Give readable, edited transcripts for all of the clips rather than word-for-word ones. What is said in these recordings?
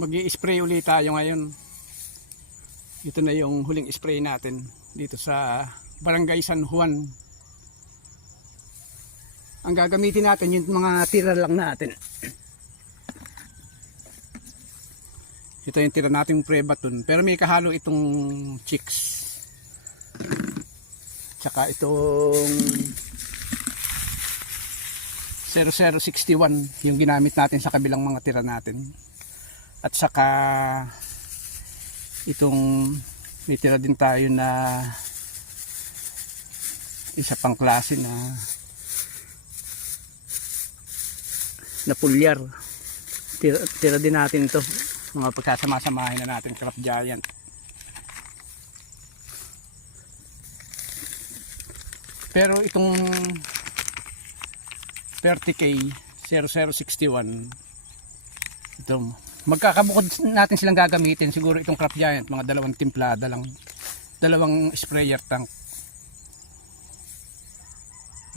Mag-i-spray ulit tayo ngayon. Ito na yung huling spray natin dito sa Barangay San Juan. Ang gagamitin natin yung mga tira lang natin. Ito yung tira nating Prebaton, pero may kahalo itong chicks. Tsaka itong 0061 yung ginamit natin sa kabilang mga tira natin. At saka itong may tira din tayo na isa pang klase na pulyar. Tira din natin ito. Mga pagkasama-samahin na natin Craft Giant. Pero itong 30K 0061 ito, magkakabukod natin silang gagamitin. Siguro itong Craft Giant, mga dalawang timplada lang, dalawang sprayer tank.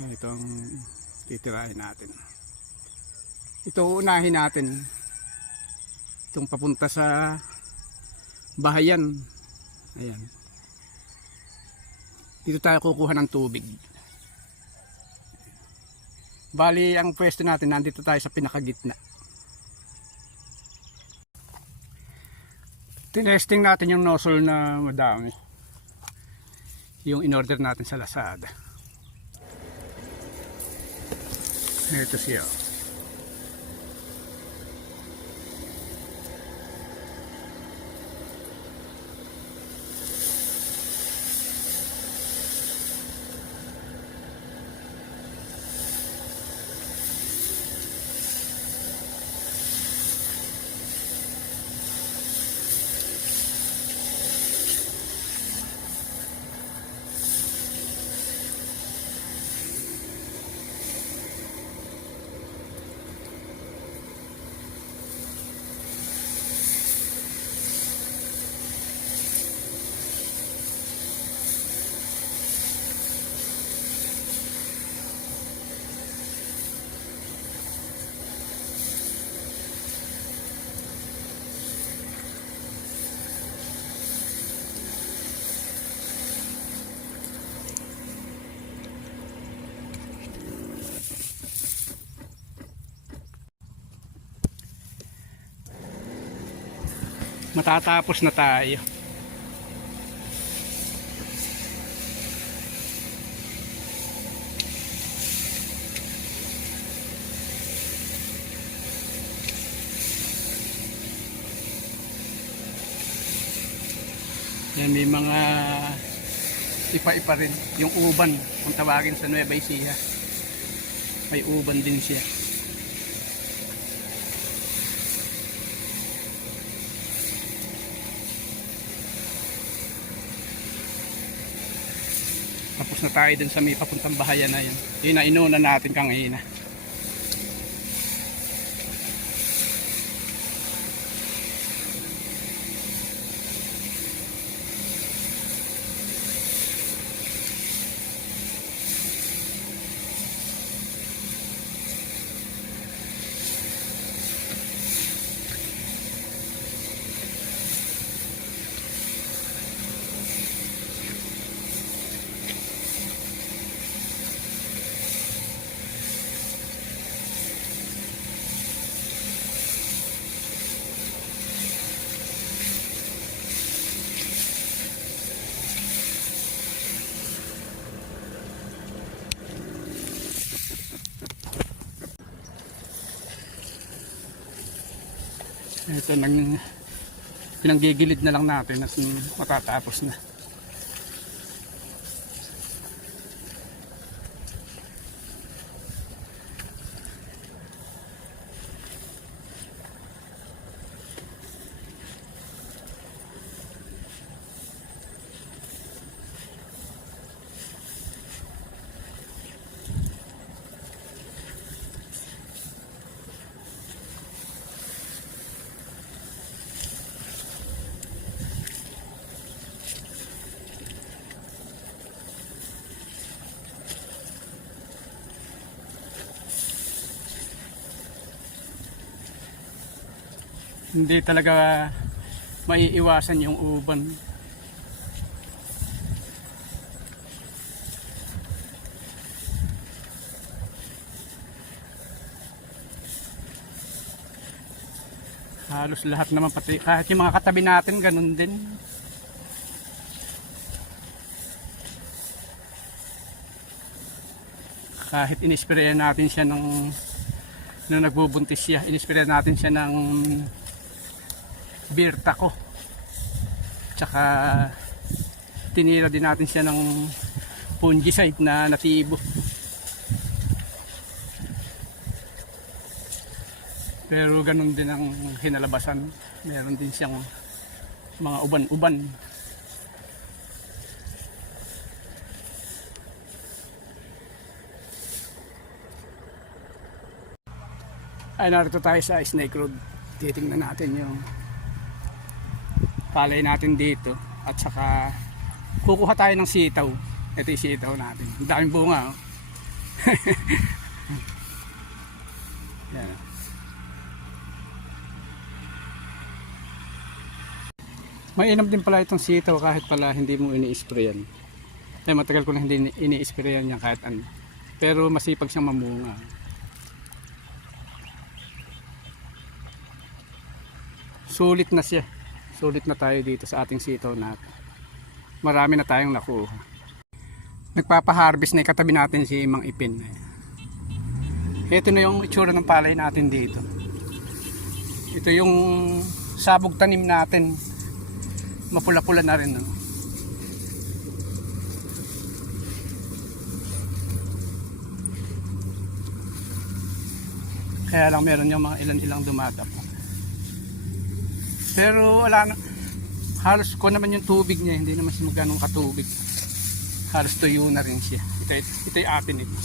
Ito ang titirahin natin. Ito unahin natin, itong papunta sa bahayan. Ayan, dito tayo kukuha ng tubig. Bali ang pwesto natin nandito tayo sa pinakagitna. Tinesting natin yung nozzle na madami, yung in-order natin sa Lazada. Ito siya. Matatapos na tayo. Yan, may mga ipa-ipa rin. Yung uban, kung tawagin sa Nueva Ecija, may uban din siya. Tapos na tayo dun sa may papuntang bahayan na yun. Yun na inuna natin kanina. Ito nang pinanggigilid na lang natin at matatapos na. Hindi talaga maiiwasan yung uban. Halos lahat naman, pati kahit yung mga katabi natin ganun din. Kahit inisprayan natin siya nung nagbubuntis siya, inisprayan natin siya ng Birtaco, tsaka tinira din natin siya ng fungicide na natibo. Pero ganun din ang hinalabasan, meron din siyang mga uban-uban. Ay, narito tayo sa Snake Road. Titingnan natin yung palay natin dito, at saka kukuha tayo ng sitaw. Ito yung sitaw natin, ang daming bunga, oh. Yan. Mainam din pala itong sitaw kahit pala hindi mo ini-sprayan. Eh, matagal ko na hindi ini-sprayan yan kahit ano. Pero masipag siyang mamunga. Sulit na siya. Sulit na tayo dito sa ating sitaw natin. Marami na tayong nakuha. Nagpapa-harvest na katabi natin si Mang Ipin. Ito na yung itsura ng palay natin dito. Ito yung sabog tanim natin. Mapula-pula na rin, no? Kaya lang meron yung mga ilan-ilang dumadap. Pero wala na, halos ko naman yung tubig niya, hindi naman siya magganong katubig. Halos tuyo na rin siya. Ito yung apin ito.